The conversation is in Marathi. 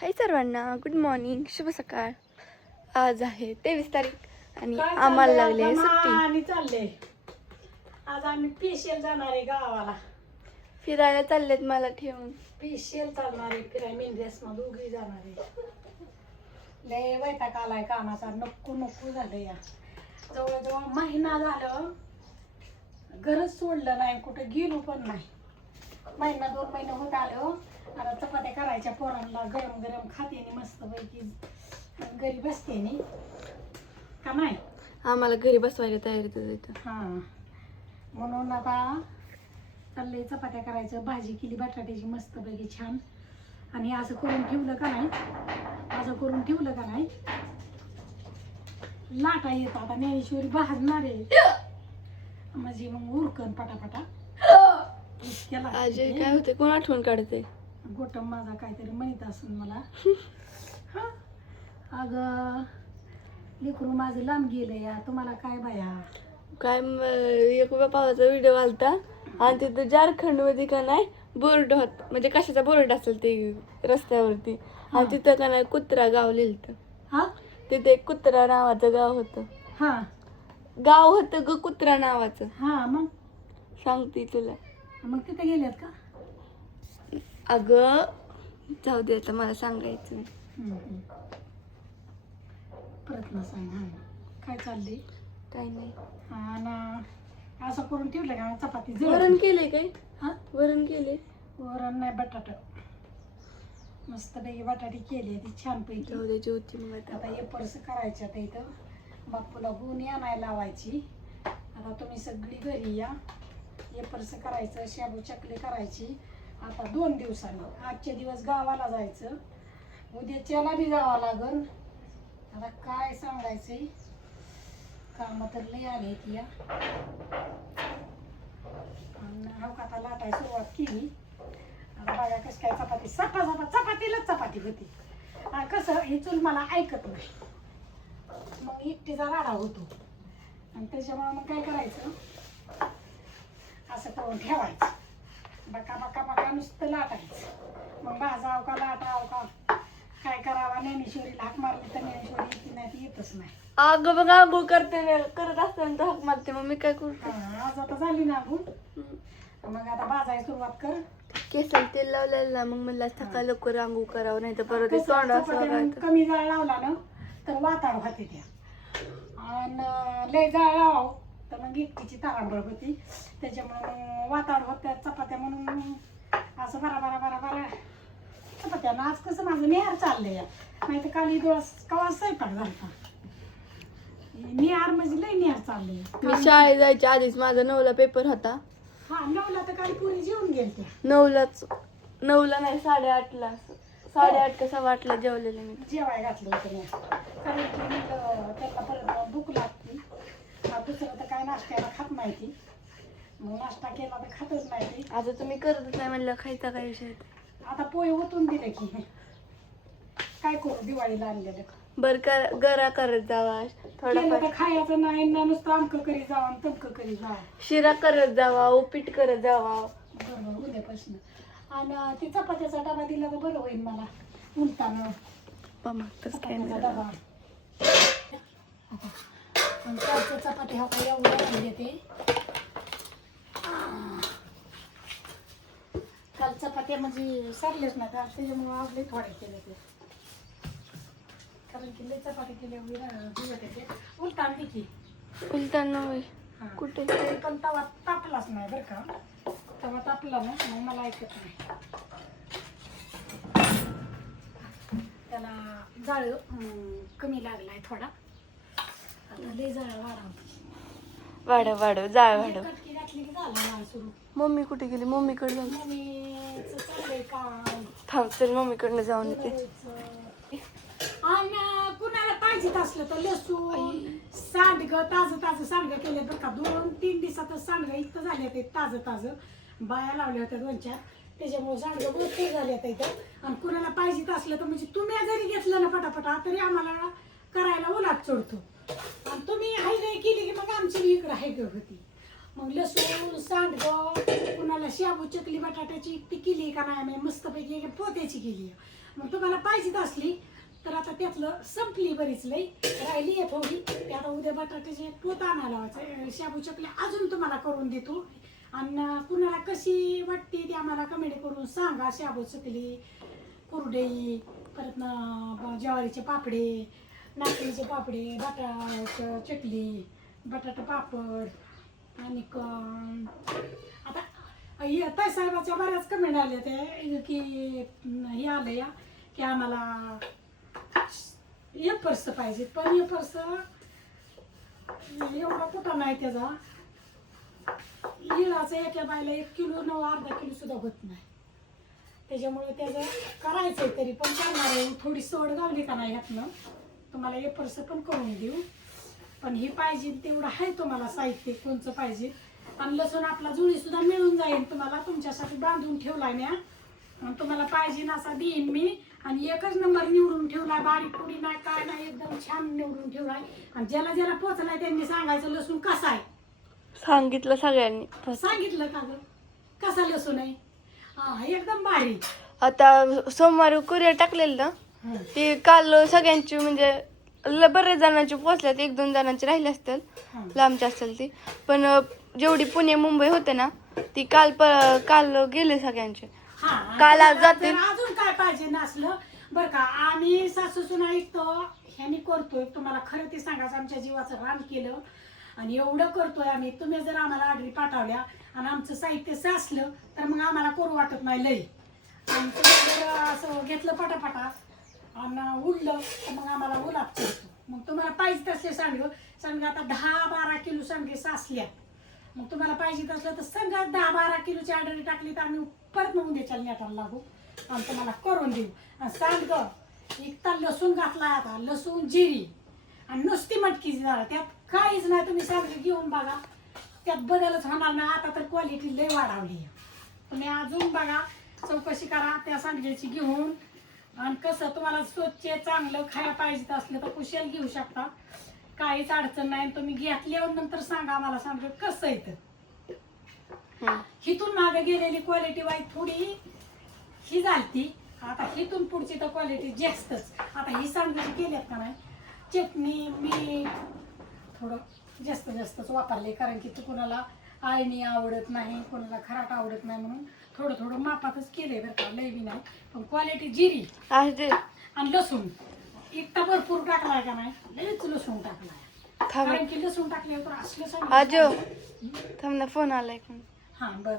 हाय सर्वांना, गुड मॉर्निंग, शुभ सकाळ. आज आहे 23 तारीख आणि आम्हाला लागली आहे सुट्टी. आणि चालले आज आम्ही पेशल जाणार आहे गावाला. फिरायला चाललेत मला ठेवून. पेशल चालणार आहे फिराय मेंढ्यास मग दोघी जाणार आहे. लय वैताग आलाय कामाचा, नको नको झालं या. जवळजवळ महिना झालं घरच सोडलं नाही, कुठं गेलो पण नाही. महिना 2 महिने होत आलं. आता चपात्या करायच्या पोरांना, गरम गरम खाते मस्त पैकी घरी बसते नी का नाही. आम्हाला घरी बसवायला तयारीत येतं. हां म्हणून आता चाललंय चपात्या करायचं. भाजी केली बटाट्याची मस्त पैकी छान. आणि असं करून ठेवलं का नाही, असं करून ठेवलं का नाही लाटा येत. आता ज्ञानेश्वरी भाजणार आहे म्हणजे मग उरकन पटापटा. अजय काय होते, कोण आठवण काढते? गोटम माझा काहीतरी म्हणत असेल मला. अगं लेकरू माझं लांब गेलं या, तुम्हाला काय बाया. काय एक पावाचा व्हिडिओ आलता आणि तिथं झारखंड मध्ये का नाही बोर्ड होत, म्हणजे कशाचा बोर्ड असेल ते रस्त्यावरती, आणि तिथं का नाही कुत्रा गाव लिहिलं. हा तिथे एक कुत्रा नावाचं गाव होतं. हा गाव होतं ग कुत्रा नावाचं. हा मग सांगते तुला. मग तिथे गेल्यात का? अगं जाऊ दे, आता मला सांगायचं नाही. परत ना सांग. हा काय चाललंय? काही नाही. हा ना असं करून ठेवलं का चपाती वरण केले काय? हा वरण केले. वरण नाही, बटाटा मस्त पैकी बटाटे केले ती छान पैकी. जाऊ द्यायची होती मग आता. आता हे पर्स करायच्या आता इथं बापूला गुण आणायला लावायची. आता तुम्ही सगळी घरी या. हे पर्स करायचं, शाबू चकली करायची. आता 2 दिवसांनी. आजचे दिवस गावाला जायचं, उद्याच्याला बी जावं लागल. आता काय सांगायचंय, काम तर लय आले की या. हो का आता लाटाय सुरुवात केली. आता बघा कसं काय चपाती चपातीलाच चपाती होती. कसं हे चूल मला ऐकत नाही, मग एकटीचा राडा होतो. आणि त्याच्यामुळे मग काय करायचं, असं करून ठेवायचं. बका बका बका नुसतं लाटायचं. मग भाजाव का लाटाव का काय करावा. ज्ञानेश्वरीला हाक मारली तर ज्ञानेश्वरी येते नाही, ती येतच नाही. अगं बघ, आंघोळ करत असताना हाक मारते, मग मी काय करू? आज आता झाली ना अगून. मग आता भाजायला सुरुवात कर. केसाला तेल लावलेलं ना, मग मला सकाळ लवकर आंघोळ करावं, नाही तर परत ते तोंड असं. कमी जाळ लावला ना तर वाताड होते त्या, आणि लय जाळ लाव तर मग एकटीची तारांबळ होती. त्याच्यामुळे वाताड होत्या चपात्या. म्हणून असं बरा बरा बरा बरा चपात्यानं. आज कसं माझं निहार चाललंय या, नाही तर काल दिवस कवा स्वयंपाक झाला. निहार म्हणजे लय निहार चाललंय. मी शाळेत जायच्या आधीच माझा 9ला पेपर होता. हा 9ला तर काल पुरी जेवून गेलते. 9ला नाही, 8:30ला. 8:30 का 8:15ला जेवलेले मी. जेवाय घातलं होतं मी, कारण की त्याला परत भूक लागते. दुसरं तर काय नाश्त्याला खात नाही ती. मग नाश्ता केला तर खातच नाही ती. आता तुम्ही करतच नाही म्हणलं, खायचा काय विषय? आता पोहे ओतून दिले की काय करू, दिवाळीला आणलेलं. बरं गरा करत जावा थोडंफार. तर खायचं नाही ना, नुसतं आमकं करी जावा आणि तमकं करी जावा. शिरा करत जावा, उपीट करत जावा. बरोबर उद्यापासून. आणि ती चपात्याचा डबा दिला तर बरं होईल मला उलटानं. चपात्याचा डबा चपाती हा काय एवढं देते. काल चपात्या म्हणजे सरलेच नाही काल, त्याच्यामुळे आज लई थोडे केले ते. कारण की लई चपाती केले उलटान देखी उलटाना होय. कुठे पण तवा तापलाच नाही बरं का. तवा तापला ना मग मला ऐकत नाही. त्याला जाळ कमी लागलाय थोडा. आता लई जाळ वाढव जाळ वाढव. कटकी घातली की झाला ना सुरू. मम्मी कुठे गेली? मम्मीकडे जाऊन मम्मीचं चाललंय काम. थांब, तर मम्मीकडनं जाऊन येते. आणि कुणाला पाहिजेत असलं तर लसूण सांडगं ताजं सांडगं केले बरं का. 2-3 दिवसातच सांडगं इतकं झाले ते ताजं बाया लावल्या होत्या 2-4. त्याच्यामुळे सांडगं भरपूर झाले आता इथं. आणि कुणाला पाहिजेत असलं तर म्हणजे तुम्ही जरी घेतलं ना पटापटा तरी आम्हाला करायला उलाट चढतो. आणि तुम्ही हायगाई केली की मग आमची इकडं हायगाई होती. मग लसूण सांडगं, कुणाला शाबू चकली बटाट्याची ती केली का नाही, आम्ही मस्तपैकी पोत्याची केली. मग तुम्हाला पाहिजेच असली तर आता त्यातलं संपली बरीच लई राहिली आहे थोडी. ते आता उद्या बटाट्याचे पोत आणायला लावायचं. शाबू चकली अजून तुम्हाला करून देतो. आणि कुणाला कशी वाटते ती आम्हाला कमेंट करून सांगा. शाबू चकली, कुरडई, परत ज्वारीचे पापडे, नाचणीचे पापडे, बटाटा चकली, बटाटा पापड आणि आता ताई साहेबाच्या बऱ्याच कमेंट आल्या ते की हे आलं या की आम्हाला पर्स पाहिजे. पण पर्स एवढा कुठं नाही त्याचा. हिळाचं एका बायला 1 किलो न अर्धा किलो सुद्धा होत नाही. त्याच्यामुळे त्याचं करायचंय तरी पण करणार आहे. थोडी सवड गावली का नाही ह्यातनं तुम्हाला हे पर्स पण करून देऊ. पण हे पाहिजे तेवढं आहे तुम्हाला साहित्य कोणचं पाहिजे. आणि लसूण आपला जुळी सुद्धा मिळून जाईल तुम्हाला. तुमच्यासाठी बांधून ठेवलाय मी आणि तुम्हाला पाहिजे ना असा देईन मी. आणि एकच नंबर निवडून ठेवलाय. बारीक पुडी नाही काय नाही एकदम छान निवडून ठेवलाय. आणि ज्याला ज्याला पोचलाय त्यांनी सांगायचं लसूण कसा आहे. सांगितलं सगळ्यांनी. सांगितलं का ग कसा लसूण आहे. हा एकदम भारी. आता सोमवारी कुरिअर टाकलेलं ना ते काल सगळ्यांची म्हणजे बरेच जणांची पोचल्यात. 1-2 जणांची राहिली असतील लांबची असतील ती. पण जेवढी पुणे मुंबई होते ना ती काल गेले सगळ्यांचे. काल आज जातील. अजून काय पाहिजे नसलं बरं का आम्ही सासू सुना ऐकतो ह्यानी करतोय. तुम्हाला खरं ते सांगायचं आमच्या जीवाचं रान केलं आणि एवढं करतोय आम्ही. तुम्ही जर आम्हाला ऑर्डरी पाठवल्या आणि आमचं साहित्य साचलं तर मग आम्हाला करू वाटत नाही लई. आणि तुम्ही जर असं घेतलं पटापटा आणि उडलं तर मग आम्हाला उलाप करतो. मग तुम्हाला पाहिजे तसे सांडगं आता 10-12 किलो सांडगे साचल्या. मग तुम्हाला पाहिजे असलं तर सांगा 10-12 किलोची ऑर्डर टाकली तर आम्ही परत मग उद्याच्या नेटाला लागू आणि तुम्हाला करून देऊ. आणि सांडगं इतका लसूण घातला आता लसूण जिरी आणि नुसती मटकीची झालं त्यात काहीच नाही. तुम्ही सांडगे घेऊन बघा त्यात बदलच होणार नाही. आता तर क्वालिटी लय वाढवली. तुम्ही अजून बघा चौकशी करा त्या सांडग्याची घेऊन. आणि कसं तुम्हाला स्वच्छ चांगलं खायला पाहिजे असलं तर कुशल घेऊ शकता. काहीच अडचण नाही. तुम्ही घेतल्यावर नंतर सांगा आम्हाला सांगा कसं आहे. हिथून मागे गेलेली क्वालिटी वाईट थोडी ही झालती. आता हिथून पुढची तर क्वालिटी जास्तच. आता ही सांडगी केल्यात का नाही चटणी मीठ थोडं जास्तच वापरले. कारण की तू कुणाला आळणी आवडत नाही कोणाला खराट आवडत नाही म्हणून थोडं मापातच केलंय बरं का लय बी नाही. पण क्वालिटी जिरी आणि लसूण इतका भरपूर टाकलाय का नाही लयच लसूण टाकलाय. कारण की लसूण टाकल्यावर असलं सांग थांब ना फोन आलाय. हा बरं.